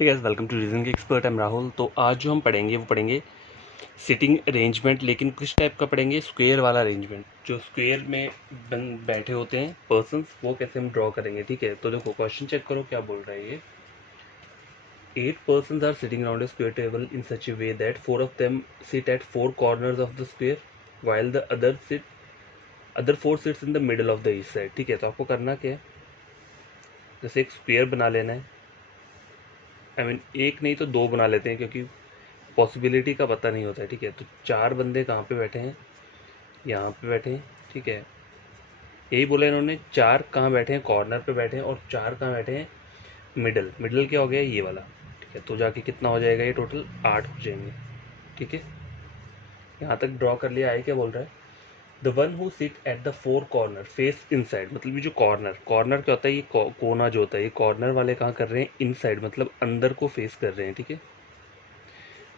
ठीक है, welcome to reasoning expert. Am Rahul. तो आज जो हम पढ़ेंगे वो पढ़ेंगे सिटिंग अरेंजमेंट, लेकिन किस टाइप का पढ़ेंगे? स्क्वायर वाला अरेंजमेंट। जो स्क्वायर में बैठे होते हैं पर्सन्स, वो कैसे हम ड्रॉ करेंगे। ठीक है, तो देखो क्वेश्चन चेक करो क्या बोल रहा है ये। 8 persons are sitting around a square table in such a way that 4 of them sit at 4 corners of the square while the other 4 sits in the middle of the each side। ठीक है, तो आपको करना क्या है, जैसे एक square बना लेना है। एक नहीं तो 2 बना लेते हैं, क्योंकि पॉसिबिलिटी का पता नहीं होता है। ठीक है, तो 4 बंदे कहाँ पे बैठे हैं? यहाँ पे बैठे हैं। ठीक है, यही बोला इन्होंने। 4 कहाँ बैठे हैं? कॉर्नर पे बैठे हैं। और 4 कहाँ बैठे हैं? मिडल। मिडल क्या हो गया? ये वाला। ठीक है, तो जाके कितना हो जाएगा? ये टोटल 8 हो जाएंगे। ठीक है, यहाँ तक ड्रॉ कर लिया। आए क्या बोल रहा है? The one who sit at the 4 corner face inside. मतलब ये जो कॉर्नर कॉर्नर क्या होता है? ये कोना जो होता है, ये कॉर्नर वाले कहाँ कर रहे हैं? इनसाइड, मतलब अंदर को फेस कर रहे हैं। ठीक है,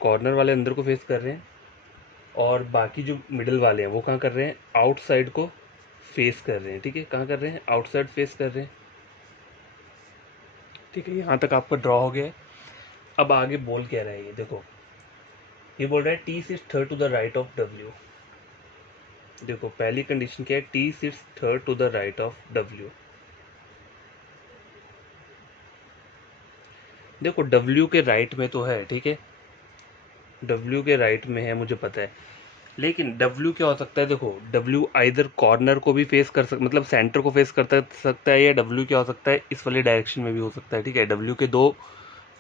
कॉर्नर वाले अंदर को फेस कर रहे हैं, और बाकी जो मिडल वाले हैं वो कहाँ कर रहे हैं? आउटसाइड को फेस कर रहे हैं। ठीक है, कहाँ कर रहे हैं? आउटसाइड फेस कर रहे हैं। ठीक है, यहाँ तक आपका ड्रॉ हो गया है। अब आगे बोल क्या रहा है ये देखो। ये बोल रहा है T sits third to the right of W. देखो पहली कंडीशन क्या है? T sits third to the right of W. देखो डब्ल्यू के राइट में तो है। ठीक है, डब्ल्यू के राइट में है, मुझे पता है। लेकिन W क्या हो सकता है? देखो W आइदर कॉर्नर को भी फेस कर सकता, मतलब सेंटर को फेस कर सकता है, या W क्या हो सकता है? इस वाली डायरेक्शन में भी हो सकता है। ठीक है, W के 2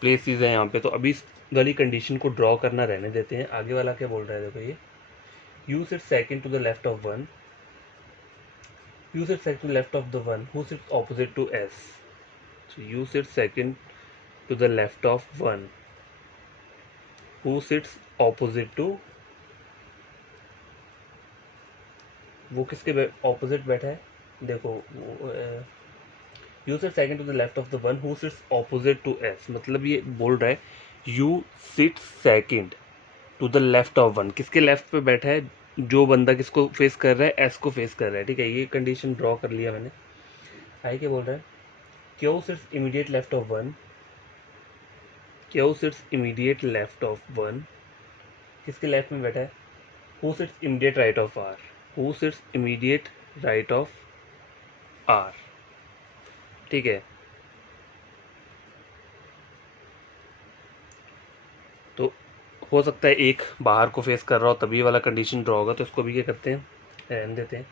प्लेसेस हैं यहाँ पे। तो अभी इस वाली कंडीशन को ड्रॉ करना रहने देते हैं। आगे वाला क्या बोल रहा है देखो ये। U sit second to the left of one, U sit second to left of the one who sits opposite to S। so you sit second to the left of one who sits opposite to, वो किसके opposite बैठा है? देखो U sit second to the left of the one who sits opposite to S. मतलब ये बोल रहा है U sit second to the left of one. किसके लेफ्ट पे बैठा है? जो बंदा किसको फेस कर रहा है? एस को फेस कर रहा है। ठीक है, ये कंडीशन ड्रॉ कर लिया मैंने। आगे क्या बोल रहा है? Q sits immediate left of one, Q sits immediate left of one. किसके लेफ्ट में बैठा है? Who sits immediate right of R, who sits immediate right of R. ठीक है, तो हो सकता है एक बाहर को फेस कर रहा हो, तभी वाला कंडीशन ड्रॉ होगा। तो इसको भी क्या करते हैं? रहने देते हैं।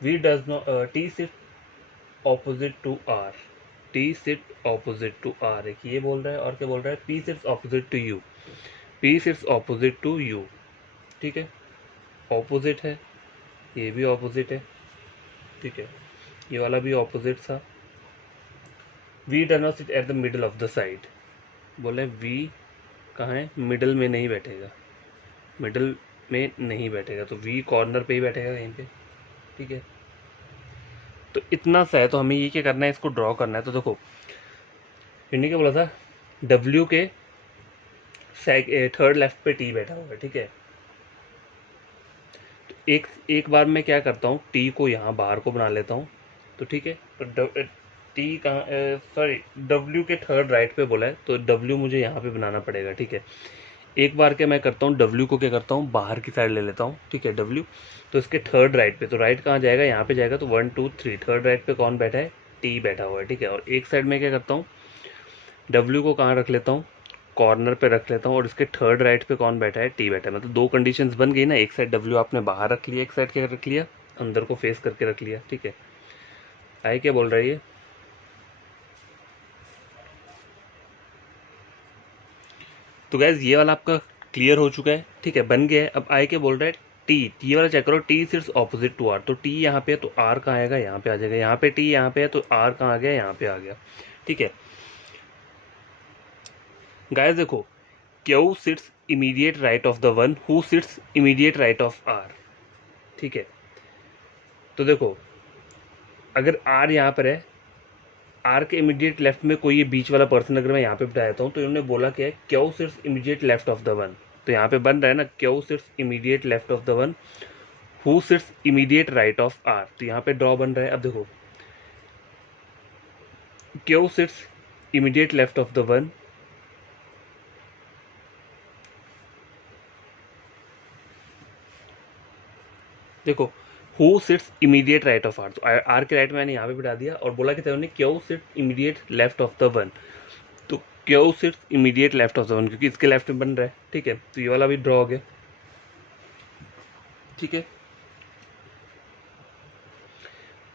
V does not T sit opposite to R, T sit opposite to R. एक ये बोल रहा है, और क्या बोल रहा है? P sits opposite to U, P sits opposite to U. ठीक है, ऑपोजिट है, ये भी ऑपोजिट है। ठीक है, ये वाला भी ऑपोजिट था। V does not sit at the middle of the side. बोले वी कहाँ है? मिडल में नहीं बैठेगा, मिडल में नहीं बैठेगा, तो वी कॉर्नर पे ही बैठेगा कहीं पे। ठीक है, तो इतना सा है। तो हमें ये क्या करना है? इसको ड्रॉ करना है। तो देखो इन्होंने क्या बोला था? W के थर्ड लेफ्ट पे टी बैठा हुआ है। ठीक है, तो एक बार मैं क्या करता हूँ, टी को यहाँ बाहर को बना लेता हूँ। तो ठीक है, तो टी कहाँ, सॉरी W के थर्ड राइट पे बोला है, तो W मुझे यहाँ पे बनाना पड़ेगा। ठीक है, एक बार क्या मैं करता हूँ, W को क्या करता हूँ, बाहर की साइड ले लेता हूँ। ठीक है, W तो इसके थर्ड राइट पे, तो राइट कहाँ जाएगा? यहाँ पे जाएगा। तो 1 2 3 थर्ड राइट पे कौन बैठा है? टी बैठा हुआ है। ठीक है, और एक साइड में क्या करता हूँ, W को कहाँ रख लेता हूँ? कॉर्नर पे रख लेता हूँ। और इसके थर्ड राइट पे कौन बैठा है? टी बैठा है। मतलब 2 कंडीशंस बन गई ना। एक साइड W आपने बाहर रख लिया, एक साइड क्या रख लिया? अंदर को फेस करके रख लिया। ठीक है, आए क्या बोल रही है? तो गैस ये वाला आपका क्लियर हो चुका है। ठीक है, बन गया है। अब आए क्या बोल रहा है? टी, ये वाला चेक करो। टी सिर्फ ऑपोजिट टू आर, तो टी यहाँ पे है तो आर कहाँ आएगा? यहाँ पे आ जाएगा। यहाँ पे टी यहाँ पे है तो आर कहाँ आ गया? यहाँ पे आ गया। ठीक है गाइस, देखो Q sits immediate right of the one who sits immediate right of R. ठीक है, तो देखो अगर आर यहाँ पर है, आर के इमीडिएट लेफ्ट में कोई ये बीच वाला पर्सन अगर मैं यहाँ पे बिठा देता हूँ, तो इन्होंने बोला क्या है? Q sits immediate left of the one. तो यहाँ पे बन रहा है ना, Q sits immediate left of the one who sits immediate right of R. तो यहाँ पे ड्रॉ बन रहा है। अब देखो Q sits immediate left of the one देखो who sits immediate right of R, तो आर के राइट मैंने यहाँ पे बिठा दिया और बोला कि तेरे ने Q sit immediate left of the one, तो Q sits immediate left of the one क्योंकि इसके लेफ्ट में बन रहा है, ठीक है, तो ये वाला भी ड्रॉ हो गया, ठीक है।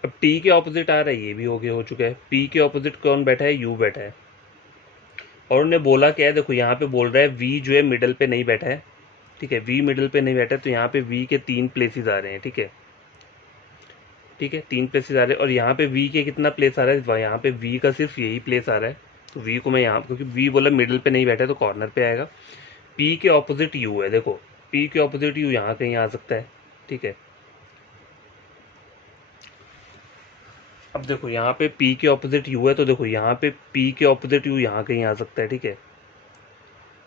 अब टी के ऑपोजिट आ रहा है, ये भी हो गया, हो चुका है। पी के ऑपोजिट कौन बैठा है, यू बैठा है, और उन्होंने बोला क्या है, देखो यहाँ पे बोल रहा है वी जो है मिडल पे नहीं बैठा है, ठीक है, वी मिडल पे नहीं बैठा है, तो यहाँ पे वी के 3 प्लेसेस आ रहे हैं, ठीक है, ठीक है, 3 प्लेसेस आ रहे हैं, और यहाँ पे वी के कितना प्लेस आ रहा है, यहाँ पे वी का सिर्फ यही प्लेस आ रहा है, तो वी को मैं यहाँ, क्योंकि वी बोला मिडल पे नहीं बैठा है तो कॉर्नर पे आएगा। पी के ऑपोजिट यू है, देखो पी के ऑपोजिट यू यहाँ कहीं आ सकता है, ठीक है। अब देखो यहाँ पे P के ऑपोजिट U है, तो देखो यहाँ पे P के ऑपोजिट U यहाँ कहीं आ सकता है, ठीक है।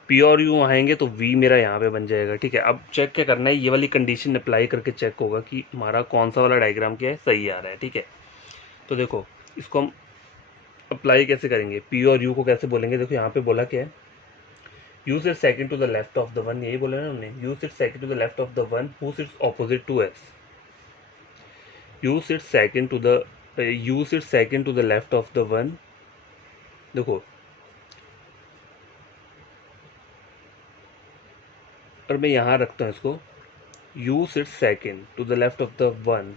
P और U आएंगे तो V मेरा यहाँ पे बन जाएगा, ठीक है। अब चेक क्या करना है, ये वाली कंडीशन अप्लाई करके चेक होगा कि हमारा कौन सा वाला डायग्राम क्या है, सही आ रहा है, ठीक है। तो देखो इसको हम अप्लाई कैसे करेंगे, P और U को कैसे बोलेंगे, देखो यहाँ पे बोला क्या है, U sit second to the left of the one, यही बोला ना हमने, U sit second to the left of the one who sits opposite to S, U sit second to the U sit second to the left of the one, देखो और मैं यहाँ रखता हूँ इसको, U sit second to the left of the one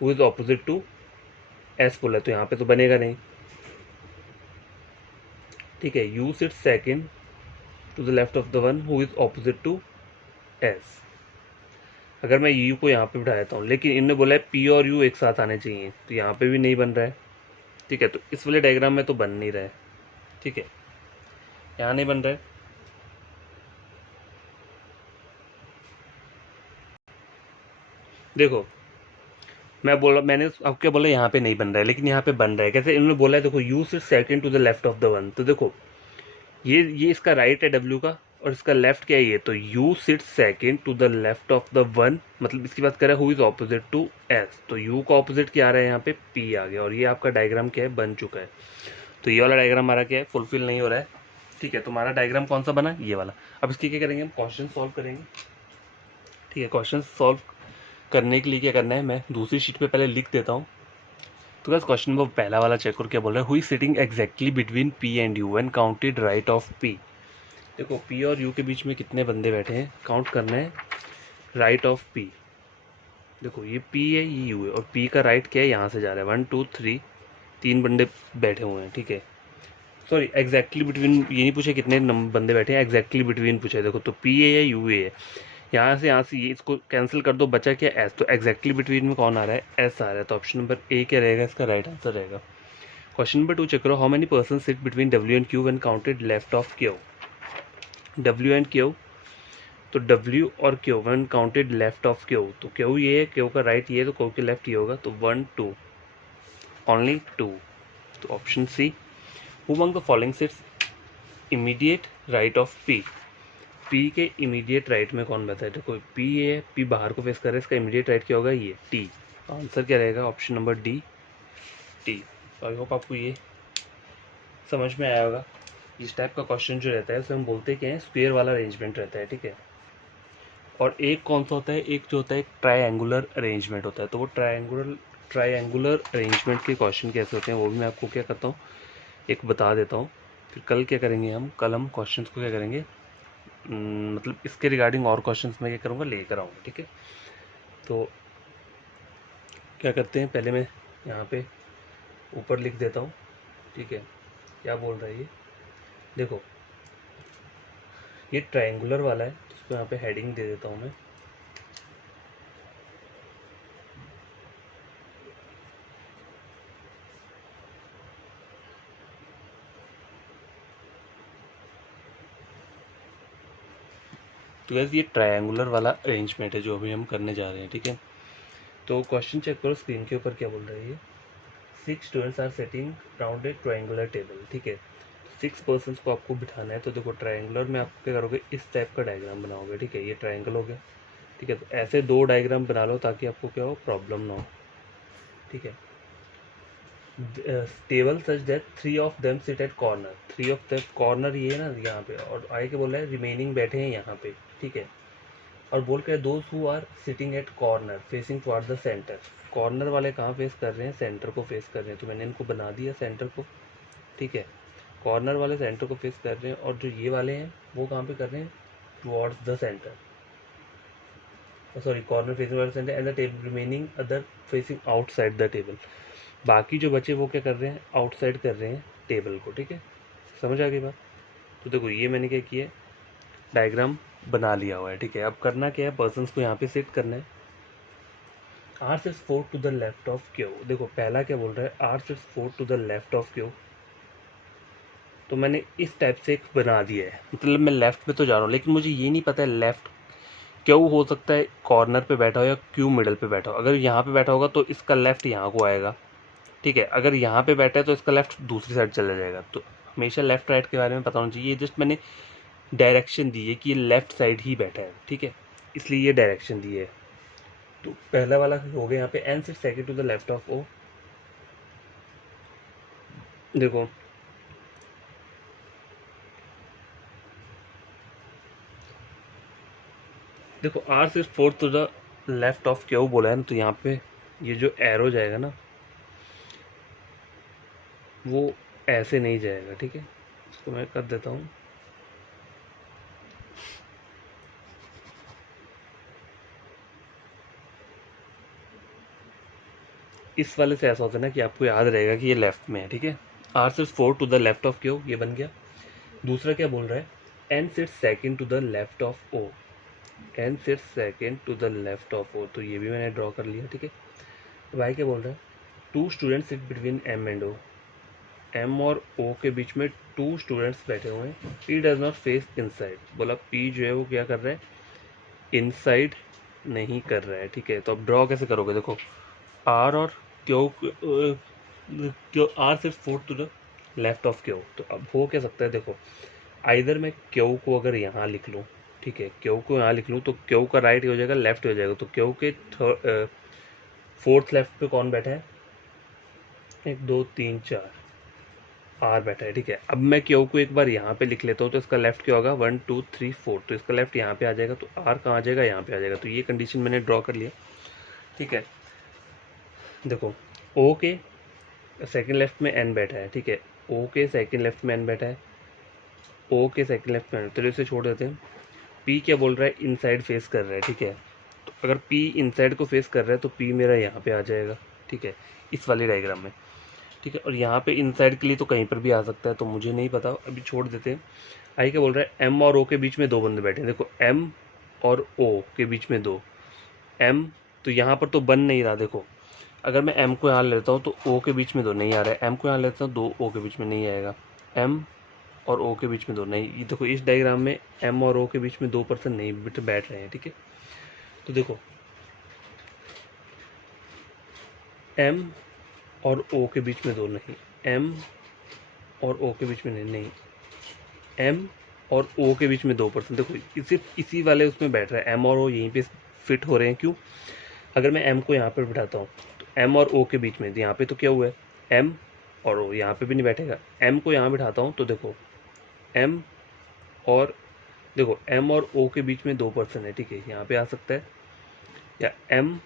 who is opposite to S बोला, तो यहाँ पे तो बनेगा नहीं, ठीक है। U sit second to the left of the one who is opposite to S, अगर मैं U को यहाँ पे बिठा देता हूँ, लेकिन इनने बोला है P और U एक साथ आने चाहिए, तो यहाँ पे भी नहीं बन रहा है, ठीक है, तो इस वाले डायग्राम में तो बन नहीं रहा है, ठीक है, यहाँ नहीं बन रहा है। देखो मैंने अब क्या बोला, यहाँ पे नहीं बन रहा है, लेकिन यहाँ पे बन रहा है, कैसे, इन्होंने बोला है देखो U sit second to the left of the one, तो देखो ये इसका राइट है W का, और इसका लेफ्ट क्या है ये, तो U sit second to the left of the one, मतलब इसकी बात करें who is opposite to S, तो U का ऑपोजिट क्या आ रहा है, यहाँ पे P आ गया, और ये आपका डायग्राम क्या है, बन चुका है। तो ये वाला डायग्राम हमारा क्या है, फुलफिल नहीं हो रहा है, ठीक है। तो हमारा डायग्राम कौन सा बना, ये वाला। अब इसकी क्या करेंगे, हम क्वेश्चन सॉल्व करेंगे, ठीक है। क्वेश्चन सॉल्व करने के लिए क्या करना है, मैं दूसरी शीट पे पहले लिख देता हूँ। तो बस क्वेश्चन नंबर पहला वाला चेक करो, क्या बोल रहा है, हुई sitting exactly between P and U when counted right of P, देखो P और U के बीच में कितने बंदे बैठे हैं, काउंट करना है राइट ऑफ P, देखो ये P है, ये U है, और P का राइट क्या है, यहाँ से जा रहा है 1 2 3, 3 बंदे बैठे हुए हैं, ठीक है। सॉरी एग्जैक्टली बिटवीन ये नहीं पूछे कितने बंदे बैठे हैं, एग्जैक्टली बिटवीन पूछे, देखो तो P है या U है, यहाँ से ये इसको कैंसिल कर दो, बचा क्या S, तो एग्जैक्टली बिटवीन में कौन आ रहा है, S आ रहा है, तो ऑप्शन नंबर A क्या रहेगा, इसका राइट आंसर रहेगा। क्वेश्चन नंबर 2 चेक करो, how many person sit between W and Q when counted left of Q, W and Q, तो W और Q when counted left of Q, तो Q ये है, Q का राइट ये है, तो Q के लेफ्ट ये होगा, तो 1 2 ओनली 2, तो option C, who among the following seats immediate right of P, P के इमीडिएट राइट में कौन बैठा है, देखो P है, P बाहर को फेस कर रहा है, इसका इमीडिएट राइट क्या होगा, ये T, आंसर क्या रहेगा, ऑप्शन नंबर डी T। तो आई होप आपको ये समझ में आया होगा। इस टाइप का क्वेश्चन जो रहता है उसे हम बोलते क्या है, स्क्वायर वाला अरेंजमेंट रहता है, ठीक है। और एक कौन सा होता है, एक जो होता है ट्रायंगुलर अरेंजमेंट होता है, तो वो ट्रायंगुलर अरेंजमेंट के क्वेश्चन कैसे होते हैं वो भी मैं आपको क्या करता हूँ, एक बता देता हूँ। फिर कल क्या करेंगे हम, कल हम क्वेश्चंस को क्या करेंगे, मतलब इसके रिगार्डिंग और क्वेश्चंस मैं क्या करूँगा, लेकर आऊँगा, ठीक है। तो क्या करते हैं, पहले मैं यहाँ पे ऊपर लिख देता हूँ, ठीक है, क्या बोल रहा है ये, देखो ये ट्रायंगुलर वाला है, तो इसको यहाँ पे हेडिंग दे देता हूँ मैं, तो वैसे ये ट्रायंगुलर वाला अरेंजमेंट है जो अभी हम करने जा रहे हैं, ठीक है। तो क्वेश्चन चेक करो स्क्रीन के ऊपर, क्या बोल रहा है ये, 6 students are setting round a triangular table, ठीक है। 6 पर्सन को आपको बिठाना है, तो देखो ट्रायंगुलर में आप क्या करोगे, इस टाइप का डायग्राम बनाओगे, ठीक है, ये ट्रायंगल हो गया, ठीक है। तो ऐसे 2 डायग्राम बना लो ताकि आपको क्या हो, प्रॉब्लम ना हो, ठीक है। Table such that 3 of them sit at corner, 3 of the corner ये है ना यहाँ पे, और आगे क्या बोल रहा है, रिमेनिंग बैठे हैं यहाँ पे, ठीक है। और बोल के those who are sitting at corner facing toward the center. Corner वाले कहाँ फेस कर रहे हैं, सेंटर को फेस कर रहे हैं, तो मैंने इनको बना दिया सेंटर को, ठीक है। कॉर्नर वाले सेंटर को फेस कर रहे हैं और जो ये वाले हैं वो कहाँ पे कर रहे हैं, towards the centre, sorry corner facing towards centre and the table remaining other facing outside the table. बाकी जो बचे वो क्या कर रहे हैं, आउटसाइड कर रहे हैं टेबल को, ठीक है। समझ आ गई बात। तो देखो ये मैंने क्या किया है, डायग्राम बना लिया हुआ है, ठीक है। अब करना क्या है, पर्सन्स को यहाँ पे सेट करना है। R sits 4 to the left of Q. देखो पहला क्या बोल रहा है, R sits 4 to the left of Q, तो मैंने इस टाइप से एक बना दिया है, मतलब मैं लेफ्ट पे तो जा रहा हूँ लेकिन मुझे ये नहीं पता है लेफ्ट क्यू हो सकता है कॉर्नर पे बैठा हो या क्यू मिडल पे बैठा हो। अगर यहाँ पे बैठा होगा तो इसका लेफ्ट यहाँ को आएगा, ठीक है। अगर यहाँ पे बैठा है तो इसका लेफ्ट दूसरी साइड चला जाएगा। तो हमेशा लेफ्ट राइट के बारे में पता होना चाहिए। ये जस्ट मैंने डायरेक्शन दी है कि ये लेफ्ट साइड ही बैठा है, ठीक है, इसलिए ये डायरेक्शन दी है। तो पहला वाला हो गया यहाँ पे N six second to the left of O. देखो देखो R six fourth to the left of Q बोला है ना, तो यहाँ पे ये जो एरो जाएगा ना वो ऐसे नहीं जाएगा, ठीक है। इसको मैं कर देता हूँ, इस वाले से ऐसा होता है ना कि आपको याद रहेगा कि ये लेफ्ट में है, ठीक है। R sits 4 to the left of Q, ये बन गया। दूसरा क्या बोल रहा है, N sits second to the left of O, N sits second to the left of O, तो ये भी मैंने ड्रॉ कर लिया, ठीक है। तो भाई क्या बोल रहा है, two students sit between M and O, M और ओ के बीच में टू स्टूडेंट्स बैठे हुए हैं। P does not face inside, बोला पी जो है वो क्या कर रहा है, इनसाइड नहीं कर रहा है, ठीक है। तो अब ड्रॉ कैसे करोगे, देखो आर और क्यू, क्यू आर सिर्फ fourth to the left of Q, तो अब हो क्या सकता है, देखो आइधर मैं क्यू को अगर यहाँ लिख लूँ, ठीक है, क्यू को यहाँ लिख लूँ तो क्यू का राइट हो जाएगा, लेफ्ट हो जाएगा। तो क्यू के फोर्थ लेफ्ट पे कौन बैठा है, 1 2 3 4 आर बैठा है, ठीक है। अब मैं क्यू को एक बार यहाँ पे लिख लेता हूँ तो इसका लेफ्ट क्या होगा, 1 2 3 4, तो इसका लेफ्ट यहाँ पे आ जाएगा। तो आर कहाँ आ जाएगा, यहाँ पे आ जाएगा। तो ये कंडीशन मैंने ड्रॉ कर लिया, ठीक है। देखो ओ के सेकंड लेफ्ट में एन बैठा है, ठीक है, ओ के सेकंड लेफ्ट में एन बैठा है, ओ के सेकंड लेफ्ट में, तो इसे छोड़ देते हैं। पी क्या बोल रहा है, इनसाइड फेस कर रहा है, ठीक है। तो अगर पी इनसाइड को फेस कर रहा है तो पी मेरा यहाँ पे आ जाएगा, ठीक है, इस वाली डायग्राम में, ठीक है। और यहाँ पे इनसाइड के लिए तो कहीं पर भी आ सकता है, तो मुझे नहीं पता, अभी छोड़ देते हैं। आई क्या बोल रहा है, एम और ओ के बीच में दो बंदे बैठे हैं। देखो एम और ओ के बीच में दो, एम तो यहाँ पर तो बन नहीं रहा। देखो अगर मैं एम को यहाँ लेता हूँ तो ओ के बीच में दो नहीं आ रहा है, एम को यहाँ लेता हूँ दो ओ के बीच में नहीं आएगा, एम और ओ के बीच में दो नहीं। ये देखो इस डायग्राम में एम और ओ के बीच में दो पर्सन नहीं बैठ रहे हैं, ठीक है। तो देखो एम और ओ के बीच में दो नहीं, एम और ओ के बीच में नहीं, एम और ओ के बीच में दो पर्सन। देखो सिर्फ इसी वाले उसमें बैठ रहा है, एम और ओ यहीं पे फिट हो रहे हैं। क्यों, अगर मैं एम को यहाँ पर बिठाता हूँ तो एम और ओ के बीच में, यहाँ पे तो क्या हुआ है, एम और ओ यहाँ पे भी नहीं बैठेगा। एम को यहाँ बिठाता हूँ तो देखो एम और देखो एम और ओ के बीच में दो पर्सन है, ठीक है, यहाँ पे आ सकता है, या एम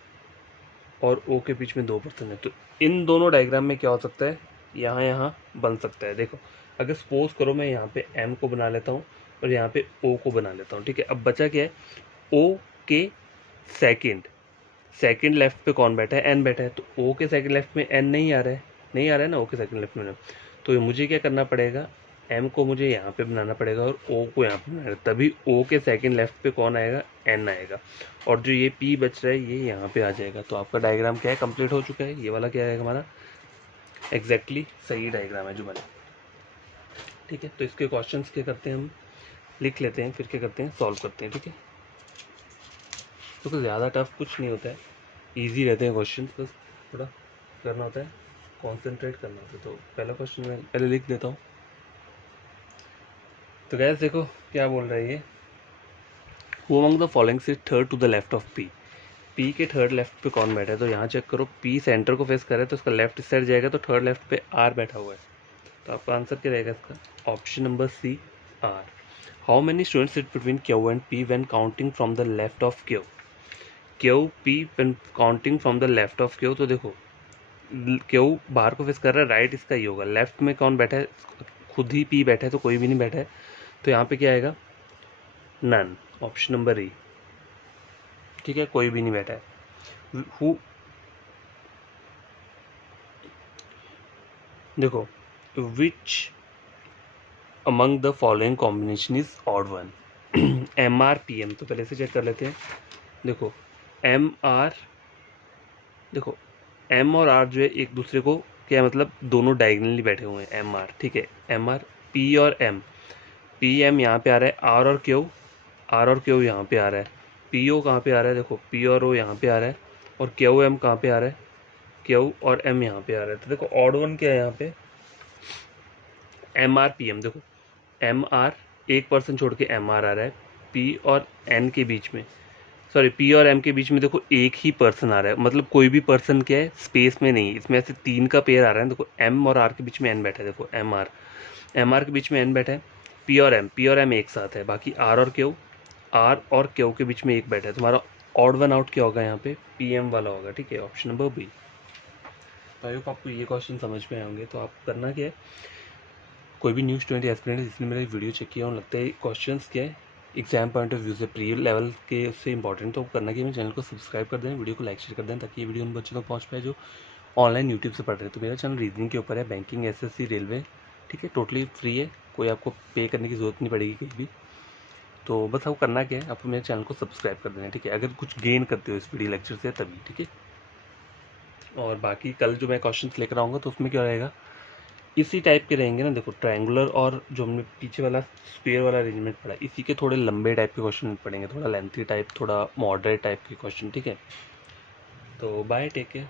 और ओ के बीच में दो पर्सन है। तो इन दोनों डायग्राम में क्या हो सकता है, यहाँ यहाँ बन सकता है। देखो अगर सपोज करो मैं यहाँ पे एम को बना लेता हूँ और यहाँ पे ओ को बना लेता हूँ, ठीक है। अब बचा क्या है, ओ के सेकंड लेफ्ट पे कौन बैठा है, एन बैठा है। तो ओ के सेकंड लेफ्ट में एन नहीं आ रहा है, नहीं आ रहा है ना ओ के सेकंड लेफ्ट में। तो मुझे क्या करना पड़ेगा, एम को मुझे यहाँ पे बनाना पड़ेगा और ओ को यहाँ पे बनाना, तभी ओ के सेकंड लेफ्ट पे कौन आएगा, एन आएगा। और जो ये पी बच रहा है ये यहाँ पे आ जाएगा। तो आपका डायग्राम क्या है, कंप्लीट हो चुका है। ये वाला क्या है हमारा, एग्जैक्टली सही डायग्राम है जो बना, ठीक है। तो इसके क्वेश्चंस क्या करते हैं, हम लिख लेते हैं, फिर क्या करते हैं, सॉल्व करते हैं, ठीक है। तो ज़्यादा टफ कुछ नहीं होता है, ईजी रहते हैं क्वेश्चन, बस थोड़ा करना होता है, कॉन्सेंट्रेट करना होता है। तो पहला क्वेश्चन मैं पहले लिख देता हूँ। तो गैस देखो क्या बोल रहा है ये, who among the following sit third to the left of P, P के थर्ड लेफ्ट पे कौन बैठा है। तो यहाँ चेक करो, पी सेंटर को फेस कर रहा है तो उसका लेफ्ट साइड जाएगा, तो थर्ड लेफ्ट पे आर बैठा हुआ है। तो आपका आंसर क्या रहेगा इसका, option number C R. How many students sit between Q and P when counting from the left of Q, Q P when counting from the left of Q. तो देखो क्यू बाहर को फेस कर रहा है, राइट इसका ही होगा, left में कौन बैठा है, खुद ही पी बैठा है, तो कोई भी नहीं बैठा है, तो यहाँ पे क्या आएगा, नन, ऑप्शन नंबर ई। ठीक है, कोई भी नहीं बैठा है। हु, देखो which among the following combination is odd one, M R P M, तो पहले से चेक कर लेते हैं। देखो एम आर, देखो एम और आर जो है एक दूसरे को क्या मतलब दोनों डायगनली बैठे हुए हैं, एम आर, ठीक है, एम आर, पी और एम, पी एम यहाँ पे आ रहा है, आर और क्यू, आर और क्यू यहाँ पे आ रहा है, पी ओ कहाँ पे आ रहा है, देखो पी और ओ यहाँ पे आ रहा है, और क्यू एम कहाँ पे आ रहा है, क्यू और एम यहाँ पे आ रहा है। तो देखो ऑड वन क्या है यहाँ पे, एम आर पी एम। देखो एम आर, एक पर्सन छोड़ के एम आर आ रहा है, पी और एन के बीच में, सॉरी पी और एम के बीच में देखो एक ही पर्सन आ रहा है, मतलब कोई भी पर्सन क्या है स्पेस में नहीं, इसमें ऐसे तीन का पेयर आ रहा है। देखो एम और आर के बीच में एन बैठा है, देखो एम आर के बीच में एन बैठा है, पी और एम एक साथ है, बाकी आर और क्यू के बीच में एक बैठा है। तुम्हारा ऑड वन आउट क्या होगा यहाँ पे, पी एम वाला होगा। ठीक है, option number B. I hope आपको ये क्वेश्चन समझ में आए होंगे। तो आप करना क्या है, कोई भी न्यू स्टूडेंट एस्पिरेंट है जिसने मेरा वीडियो चेक किया और लगता है क्वेश्चंस क्या है एग्जाम पॉइंट ऑफ व्यू से प्री लेवल के उससे इंपॉर्टेंट, तो करना कि मेरे चैनल को सब्सक्राइब कर दें, वीडियो को लाइक शेयर कर दें, ताकि ये वीडियो उन बच्चों तक पहुंच पाए जो ऑनलाइन यूट्यूब से पढ़ रहे हैं। तो मेरा चैनल रीजनिंग के ऊपर है, बैंकिंग, एसएससी, रेलवे, ठीक है, टोटली फ्री है, कोई आपको पे करने की ज़रूरत नहीं पड़ेगी कहीं भी। तो बस आपको करना क्या है, आपको मेरे चैनल को सब्सक्राइब कर देना है, ठीक है, अगर कुछ गेन करते हो इस वीडियो लेक्चर से तभी, ठीक है। और बाकी कल जो मैं क्वेश्चन लेकर आऊँगा तो उसमें क्या रहेगा, इसी टाइप के रहेंगे ना। देखो ट्रायंगुलर और जो हमने पीछे वाला स्क्वायर वाला अरेंजमेंट पढ़ा, इसी के थोड़े लंबे टाइप के क्वेश्चन पढ़ेंगे, थोड़ा लेंथी टाइप, थोड़ा मॉडरेट टाइप के क्वेश्चन, ठीक है। तो बाय, टेक केयर।